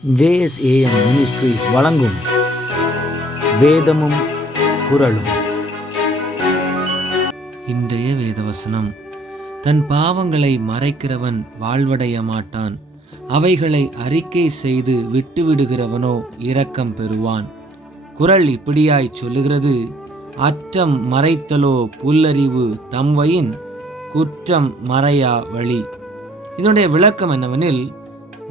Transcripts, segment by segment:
JSAM ministries வழங்கும் வேதமும் குறளும். இன்றைய வேதவசனம், தன் பாவங்களை மறைக்கிறவன் வாழ்வடைய மாட்டான், அவைகளை அறிக்கை செய்து விட்டுவிடுகிறவனோ இரக்கம் பெறுவான். குறள் இப்படியாய் சொல்லுகிறது: அற்றம் மறைத்தலோ புல்லறிவு தம்வயின், குற்றம் மறையா வழி. இதனுடைய விளக்கம் என்னவெனில்,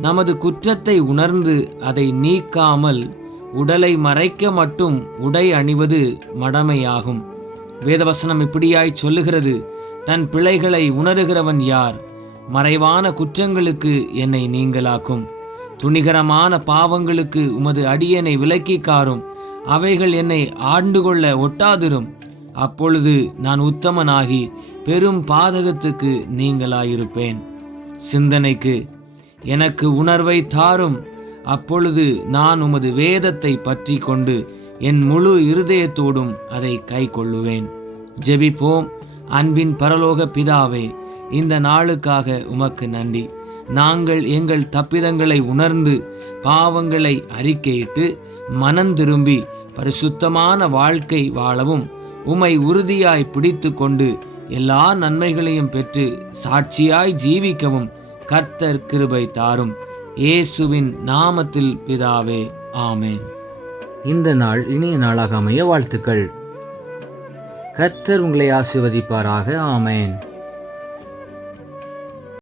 நமது குற்றத்தை உணர்ந்து அதை நீக்காமல் உடலை மறைக்க மட்டும் உடை அணிவது மடமையாகும். வேதவசனம் இப்படியாய் சொல்லுகிறது: தன் பிழைகளை உணருகிறவன் யார்? மறைவான குற்றங்களுக்கு என்னை நீங்களாக்கும். துணிகரமான பாவங்களுக்கு உமது அடியனை விலக்கி காரும். அவைகள் என்னை ஆண்டு கொள்ள ஒட்டாதிரும். அப்பொழுது நான் உத்தமனாகி பெரும் பாதகத்துக்கு நீங்களாயிருப்பேன். சிந்தனைக்கு: எனக்கு உணர்வை தாரும். அப்பொழுது நான் உமது வேதத்தை பற்றி கொண்டு என் முழு இருதயத்தோடும் அதை கை கொள்ளுவேன். ஜெபிப்போம். அன்பின் பரலோக பிதாவே, இந்த நாளுக்காக உமக்கு நன்றி. நாங்கள் எங்கள் தப்பிதங்களை உணர்ந்து பாவங்களை அறிக்கையிட்டு மனம் திரும்பி பரிசுத்தமான வாழ்க்கை வாழவும் உம்மை உறுதியாய் பிடித்து கொண்டு எல்லா நன்மைகளையும் பெற்று சாட்சியாய் ஜீவிக்கவும் கர்த்தர் கிருபை தாரும். இயேசுவின் நாமத்தில் பிதாவே, ஆமேன். இந்த நாள் இனிய நாளாக அமைய வாழ்த்துக்கள். கர்த்தர் உங்களை ஆசீர்வதிப்பாராக. ஆமேன்.